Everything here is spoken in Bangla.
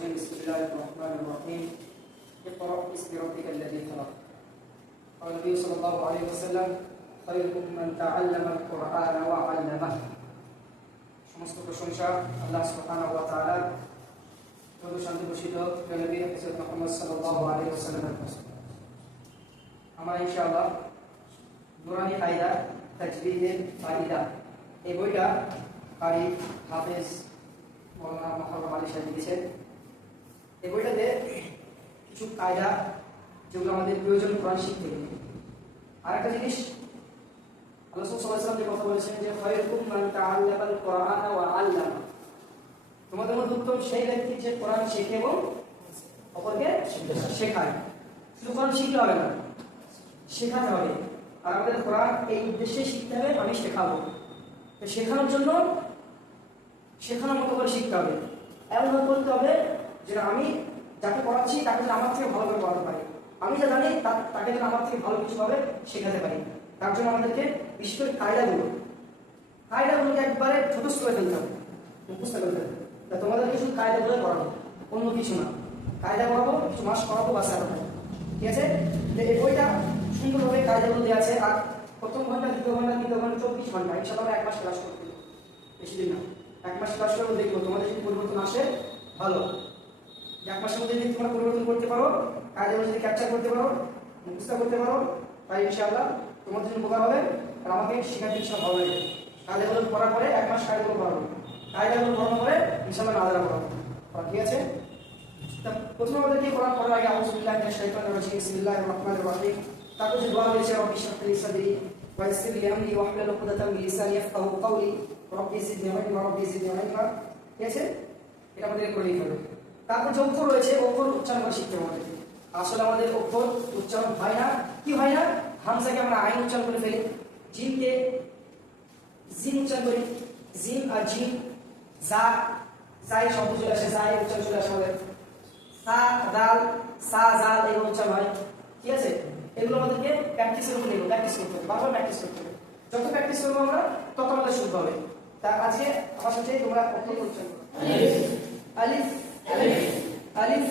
الرجيم بسم الله الرحمن الرحيم اقرأ باسم ربك الذي خلق قال النبي صلى الله عليه وسلم خيركم من تعلم القرآن وعلمه সমস্ত প্রশংসা আল্লাহ সুবহানাহু ওয়া তাআলার প্রভু শান্তি বর্ষিত নবী হযরত মুহাম্মদ সাল্লাল্লাহু আলাইহি ওয়াসাল্লামের প্রতি। আমরা ইনশাআল্লাহ নুরানি কায়দা তাজবিদের ফায়দা এই বইটা কারি হাফেজ মাওলানা মুহাম্মদ আলী সাহেব লিখেছেন। এই বইটাতে কিছু কায়দা যেগুলো আমাদের প্রয়োজন কোরআন শিখতে গেলে। আরেকটা জিনিস আল্লাহ সাল্লাল্লাহু আলাইহি ওয়াসাল্লাম কথা বলেছেন যে খায়রুকুম মান তাআল্লামাল কুরআনা ওয়া আল্লামা, তোমাদের মধ্যে উত্তম সেই ব্যক্তি যে কোরআন শেখে এবং অপরকে শেখায়। শুধু কোরআন শিখলে হবে না, শেখাতে হবে। আর আমাদের কোরআন এই উদ্দেশ্যে শিখতে হবে, আমি শেখাবো। তো শেখানোর জন্য শেখানোর মতো করে শিখতে হবে, এমনভাবে করতে হবে যেটা আমি যাকে পড়াচ্ছি তাকে যেন আমার থেকে ভালো করে পড়াতে পারি, আমি যা জানি তাকে যেন আমার থেকে ভালো কিছুভাবে শেখাতে পারি। তার জন্য আমাদেরকে বিশেষ করে কায়দাগুলোকে একবারে ছোটস্থ করে ফেলতে হবে, মুখস্থ করতে হবে। তা তোমাদেরকে শুধু কায়দাগুলো পড়াবো, অন্য কিছু না। কায়দা পড়াবো, কিছু মাস পড়াবো, বাস আর ঠিক আছে। এই বইটা সুন্দরভাবে কায়দাগুলো দেওয়া আছে। আর প্রথম ঘন্টা, দ্বিতীয় ঘন্টা, 24 ঘন্টা ইনশাআল্লাহ আমরা 1 মাস ক্লাস করতে, বেশি দিন না। 1 মাস ক্লাস করে দেখবো তোমাদের যদি পরিবর্তন আসে ভালো। 1 মাসের মধ্যে যদি তোমরা পরিবর্তন করতে পারো, কায়দাগুলো যদি ক্যাপচার করতে পারো, মুখস্থ করতে পারো, তাই ইনশাআল্লাহ তোমাদের জন্য উপকার হবে। আর আমাকে শেখার জিনিসটা ভালো লাগে। কায়দাগুলো পড়ার পরে 1 মাস কায়দাগুলো পড়াবো, কায়দাগুলো পড়ানোর পরে ইনশাআল্লাহ নাজারা পড়াবো, ঠিক আছে। তা প্রথমে আমাদেরকে কোরআন পড়ার আগে আউযু বিল্লাহি মিনাশ শাইতানির রাজিম বিসমিল্লাহির রহমানির রহিম। তারপর যে দোয়া রয়েছে রব্বি ইশরাহ লি সাদরি ওয়া ইয়াসসির লি আমরি ওয়াহলুল উকদাতাম মিন লিসানি ইয়াফকাহু কাওলি রব্বি জিদনি ইলমা রব্বি জিদনি ইলমা, ঠিক আছে। এটা আমাদের করে নিতে হবে। তারপর যে অক্ষর রয়েছে অক্ষর উচ্চারণ করে শিখতে হবে। আসলে আমাদের অক্ষর উচ্চারণ হয় না, কি হয় না? হামজাকে আমরা আইন উচ্চারণ করে ফেলি, জিমকে জিম উচ্চারণ করি, জিম আর জিম, জাই শব্দ চলে আসে, জাই উচ্চারণ চলে আসে আমাদের, সা দাল, সা জাল এগুলো উচ্চারণ হয়, ঠিক আছে। এগুলো আমাদেরকে প্র্যাকটিসের উপর নির্ভর, প্র্যাকটিস করতে হবে, বারবার প্র্যাকটিস করতে হবে। যত প্র্যাকটিস করবো আমরা তত আমাদের শুদ্ধ হবে। তা আজকে আমার সাথে তোমরা অক্ষর উচ্চারণ করো। আলিফ আলিফ আলিফ